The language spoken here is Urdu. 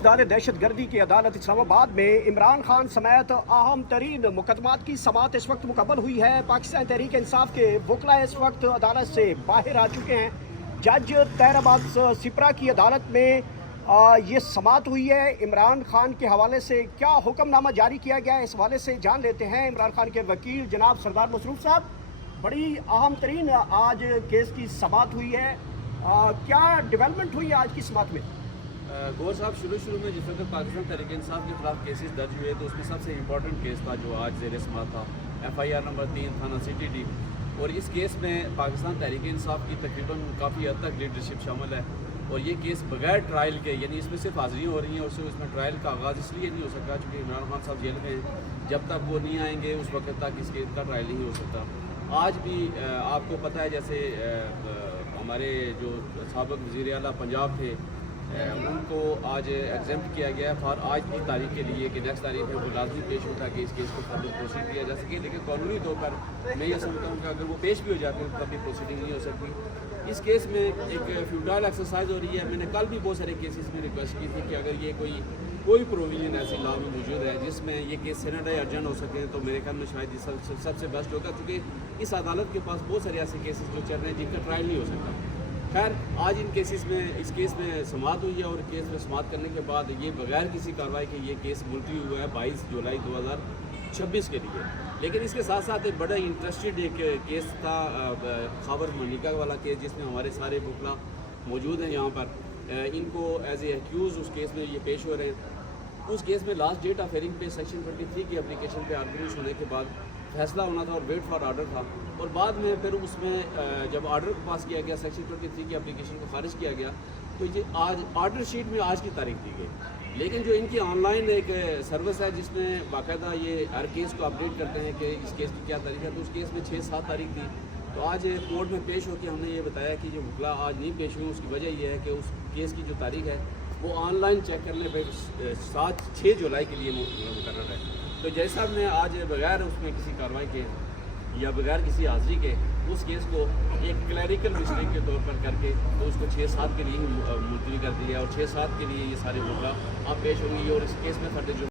فوجدار دہشت گردی کی عدالت اسلام آباد میں عمران خان سمیت اہم ترین مقدمات کی سماعت اس وقت مکمل ہوئی ہے۔ پاکستان تحریک انصاف کے وکلاء اس وقت عدالت سے باہر آ چکے ہیں۔ جج طاہر آباد سپرا کی عدالت میں یہ سماعت ہوئی ہے۔ عمران خان کے حوالے سے کیا حکم نامہ جاری کیا گیا ہے، اس حوالے سے جان لیتے ہیں عمران خان کے وکیل جناب سردار مصروف صاحب۔ بڑی اہم ترین آج کیس کی سماعت ہوئی ہے، کیا ڈیولپمنٹ ہوئی ہے آج کی سماعت میں؟ گور صاحب، شروع میں جس وقت پاکستان تحریک انصاف کے خلاف کیسز درج ہوئے تو اس میں سب سے امپورٹنٹ کیس تھا جو آج زیر سماعت تھا، FIR نمبر 3 تھانہ CTD، اور اس کیس میں پاکستان تحریک انصاف کی تقریباً کافی حد تک لیڈرشپ شامل ہے، اور یہ کیس بغیر ٹرائل کے، یعنی اس میں صرف حاضریاں ہو رہی ہیں اور صرف اس میں ٹرائل کا آغاز اس لیے نہیں ہو سکا چونکہ عمران خان صاحب جیل میں ہیں۔ جب تک وہ نہیں آئیں گے اس وقت تک اس کیس کا ٹرائل نہیں ہو سکتا۔ آج بھی آپ کو پتہ ہے، جیسے ہمارے جو سابق وزیر اعلیٰ پنجاب تھے ان کو آج ایگزمپٹ کیا گیا ہے فار آج کی تاریخ کے لیے کہ نیکسٹ تاریخ میں وہ لازمی پیش ہوتا ہے کہ اس کیس کو فردر پروسیڈ کیا جا سکے، لیکن قانونی طور پر میں یہ سمجھتا ہوں کہ اگر وہ پیش بھی ہو جاتے ہیں تو کبھی پروسیڈنگ نہیں ہو سکتی۔ اس کیس میں ایک فیوٹائل ایکسرسائز ہو رہی ہے۔ میں نے کل بھی بہت سارے کیسز میں ریکویسٹ کی تھی کہ اگر یہ کوئی پروویژن ایسی لا میں موجود ہے جس میں یہ کیس سینیٹائی ارجنٹ ہو سکے تو میرے خیال میں شاید یہ سب سے بیسٹ ہوگا، کیونکہ اس عدالت کے پاس بہت سارے ایسے کیسز جو چل رہے ہیں جن کا ٹرائل نہیں ہو سکتا۔ خیر، آج اس کیس میں سماعت ہوئی ہے، اور کیس میں سماعت کرنے کے بعد یہ بغیر کسی کارروائی کے یہ کیس ملتوی ہوا ہے 22 جولائی 2026 کے لیے۔ لیکن اس کے ساتھ ساتھ ایک بڑا انٹرسٹڈ ایک کیس تھا، خاور منیکا والا کیس، جس میں ہمارے سارے وکلاء موجود ہیں یہاں پر۔ ان کو ایز اے ایکیوز اس کیس میں یہ پیش ہو رہے ہیں۔ اس کیس میں لاسٹ ڈیٹ آف ہیئرنگ پہ سیکشن 23 کی اپلیکیشن پہ آرگومنٹس ہونے کے بعد فیصلہ ہونا تھا اور ویٹ فار آرڈر تھا، اور بعد میں پھر اس میں جب آرڈر کو پاس کیا گیا، سیکشن 23 کی اپلیکیشن کو خارج کیا گیا، تو یہ آج آرڈر شیٹ میں آج کی تاریخ دی گئی۔ لیکن جو ان کی آن لائن ایک سروس ہے جس میں باقاعدہ یہ ہر کیس کو اپڈیٹ کرتے ہیں کہ اس کیس کی کیا تاریخ ہے، تو اس کیس میں 6-7 تاریخ تھی۔ تو آج کورٹ میں پیش ہو کے ہم نے یہ بتایا کہ جو وکلاء آج نہیں پیش ہوئے اس کی وجہ یہ ہے کہ اس کیس کی جو تاریخ ہے وہ آن لائن چیک کرنے پہ 6 جولائی کے لیے مقرر ہے۔ تو جیسا ہم نے آج بغیر اس میں کسی کارروائی کے یا بغیر کسی حاضری کے اس کیس کو ایک کلیریکل مسٹیک کے طور پر کر کے تو اس کو 6-7 کے لیے ملتوی کر دیا، اور 6-7 کے لیے یہ سارے وکلاء آپ پیش ہوں گے، اور اس کیس میں 30